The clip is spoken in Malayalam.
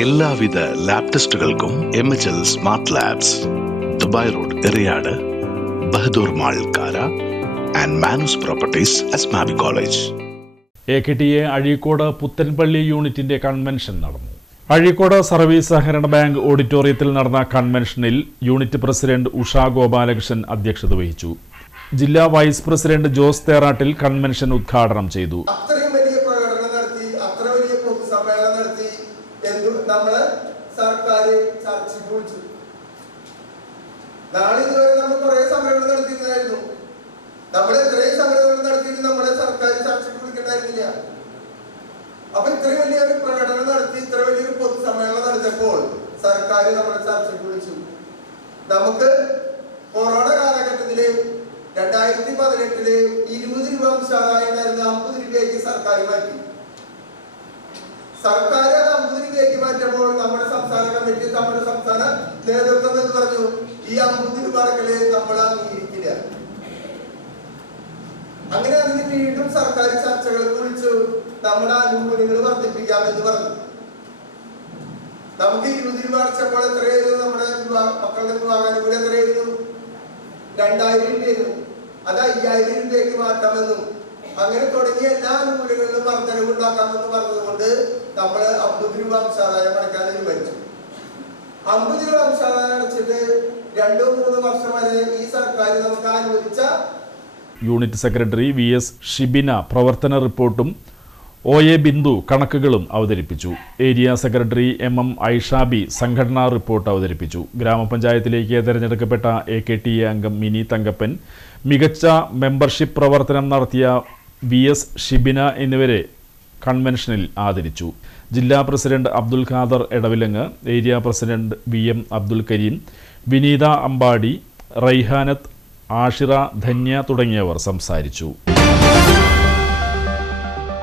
എല്ലാവിധ lab ടെസ്റ്റുകൾക്കും M H L smart labs Dubai road Eriyad Bahadur mall Kara and Manoos properties Asmabi college A K T A Azhikode Puthenpally യൂണിറ്റിന്റെ കൺവെൻഷൻ നടന്നു. അഴീക്കോട് സർവീസ് സഹകരണ ബാങ്ക് ഓഡിറ്റോറിയത്തിൽ നടന്ന കൺവെൻഷനിൽ യൂണിറ്റ് പ്രസിഡന്റ് ഉഷാ ഗോപാലകൃഷ്ണൻ അധ്യക്ഷത വഹിച്ചു. ജില്ലാ vice president Jose Therattil convention ഉദ്ഘാടനം ചെയ്തു. അത്രയും വലിയ പ്രകടനം നടത്തി അത്ര വലിയ സമ്മേളനം നടത്തി എന്തു നമ്മൾ സർക്കാർ ചർച്ചയ്ക്ക് വിളിച്ചു. നാളെ ഇതുവരെ നമ്മൾ കുറെ സമ്മേളനം നടത്തിയിരുന്നായിരുന്നു നമ്മൾ ഇത്രയും സമ്മേളനം നടത്തിയിട്ട് നമ്മളെ സർക്കാർ ചർച്ചയ്ക്ക് വിളിക്കണ്ടായിരുന്നില്ല. അപ്പൊ ഇത്ര വലിയൊരു പ്രകടനം നടത്തി ഇത്ര വലിയൊരു പൊതുസമ്മേളനം നടത്തിയപ്പോൾ സർക്കാർ നമ്മളെ ചർച്ചയ്ക്ക് വിളിച്ചു. നമുക്ക് കൊറോണ കാലഘട്ടത്തിൽ രണ്ടായിരത്തി പതിനെട്ടിൽ ഇരുപത് രൂപ സഹായം ഉണ്ടായിരുന്ന അമ്പത് രൂപയ്ക്ക് സർക്കാർ മാറ്റി. സർക്കാർ അത് മാറ്റുമ്പോൾ നമ്മുടെ സംസ്ഥാന കമ്മിറ്റി നമ്മുടെ സംസ്ഥാന നേതൃത്വം എന്ന് പറഞ്ഞു ഈ അമ്പൂതി പാർക്കലെ നമ്മൾ അംഗീകരിക്കില്ല. അങ്ങനെ അതിന് വീണ്ടും സർക്കാർ ചർച്ചകൾ വിളിച്ചു നമ്മുടെ ആനുകൂല്യങ്ങൾ വർദ്ധിപ്പിക്കാമെന്ന് പറഞ്ഞു. നമുക്ക് ഇരുപത് രൂപ എത്രയായിരുന്നു? നമ്മുടെ മക്കളുടെ വിവാഹാനുകൂല്യം എത്രയായിരുന്നു? രണ്ടായിരം രൂപയായിരുന്നു. അത് അയ്യായിരം രൂപയ്ക്ക് മാറ്റാമെന്നും അങ്ങനെ തുടങ്ങിയ എല്ലാ ആനുകൂല്യങ്ങളിലും വർധനവ് ഉണ്ടാക്കാമെന്ന് പറഞ്ഞതുകൊണ്ട് നമ്മൾ അമ്പത് രൂപ അംശാദായം അടയ്ക്കാൻ തീരുമാനിച്ചു അമ്പത് രൂപ അംശാദായം അടച്ചിട്ട് രണ്ടോ മൂന്നോ വർഷം വരെ ഈ സർക്കാർ നമുക്ക് അനുവദിച്ച unit secretary V S Shibina പ്രവർത്തന റിപ്പോർട്ടും ഒ എ ബിന്ദു കണക്കുകളും അവതരിപ്പിച്ചു. Area secretary M M Aishabi സംഘടനാ റിപ്പോർട്ട് അവതരിപ്പിച്ചു. ഗ്രാമപഞ്ചായത്തിലേക്ക് തിരഞ്ഞെടുക്കപ്പെട്ട എ കെ ടി എ അംഗം മിനി തങ്കപ്പൻ മികച്ച മെമ്പർഷിപ്പ് പ്രവർത്തനം നടത്തിയ വി എസ് ഷിബിന എന്നിവരെ കൺവെൻഷനിൽ ആദരിച്ചു. ജില്ലാ president Abdul Khader Edavilangu area president V M Abdul Kareem Vineetha Ambadi Raihanath Ashira Dhanya തുടങ്ങിയവർ സംസാരിച്ചു.